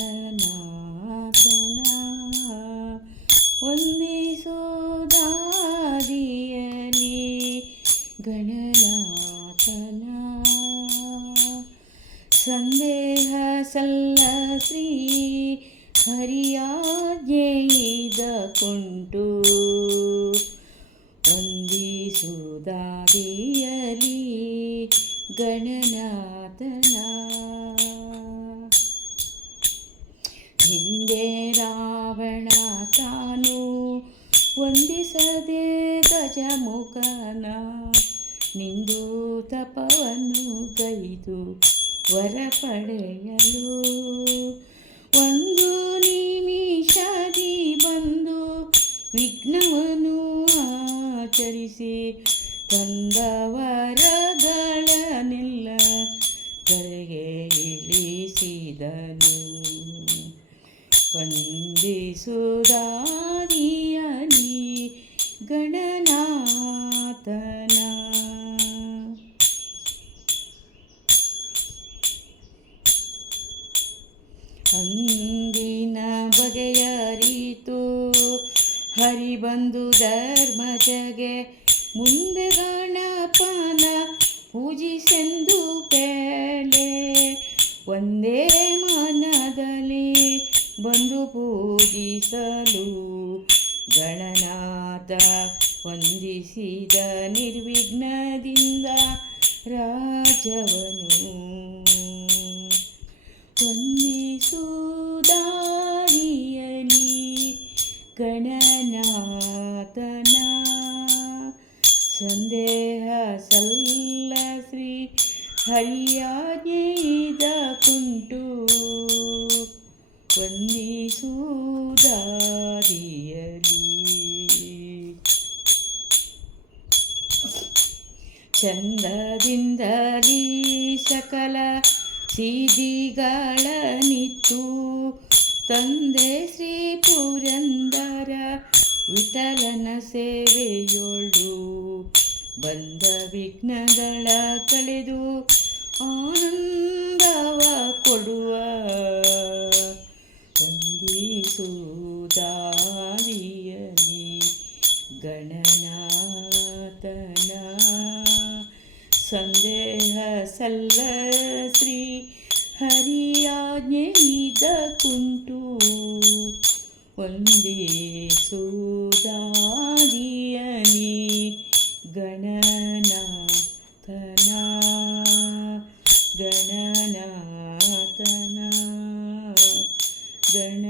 ಜಗನ್ನಾಥನ ಒಂದಿಸೋದಾದಿಯಲಿ ಗಣನಾಥನ. ಸಂದೇಹ ಸಲ್ಲ ಶ್ರೀ ಹರಿಯಾಜ್ಞೆಯಿದ ಕುಂಟು. ಒಂದಿಸೋದಾದಿಯಲಿ ಗಣನಾಥನ. ಹಿಂದೆ ರಾವಣ ತಾನು ವಂದಿಸದೆ ಗಜಮುಖನ. ನಿಂದು ತಪವನ್ನು ಗೈದು ವರ ಪಡೆಯಲು. ಒಂದು ನಿಮಿಷದಿ ಬಂದು ವಿಘ್ನವನ್ನು ಆಚರಿಸಿ ತಂದ ವಂದಿಸುದಾದಿಯಲಿ ಗಣನಾತನ ಅಂದಿನ ಬಗೆಯರಿತು ಹರಿ ಬಂದು ಧರ್ಮಜಗೆ ಮುಂದೆ ಗಣಪನ ಬಂದು ಪೂಜಿಸಲು ಗಣನಾಥ ಹೊಂದಿಸಿದ ನಿರ್ವಿಘ್ನದಿಂದ ರಾಜವನು ಹೊಂದಿಸುದಾರಿಯಲಿ ಗಣನಾಥನ ಸಂದೇಹ ಸಲ್ಲ ಶ್ರೀ ಹರಿಯಾಜ್ಞೆಯಿದ ಕುಂಟು ವಂದಿಸುದಾದಿಯಲಿ ಚಂದದಿಂದಲೀ ಸಕಲ ಸಿದ್ಧಿಗಳನಿತ್ತು ತಂದೆ ಶ್ರೀ ಪುರಂದರ ವಿಠಲನ ಸೇವೆಯೊಳು ಬಂದ ವಿಘ್ನಗಳ ಕಳೆದು ಆನಂದವ ಕೊಡುವ ഗണനാഥന സന്ദേഹ സല്ലശ്രീ ಹರಿಯಾಜ್ಞೆಯಿದ ಕುಂಟು ಒಂದೇ ಸೂದಾದಿಯನೇ ಗಣನಾಥನ ಗಣನಾಥನ ಗಣ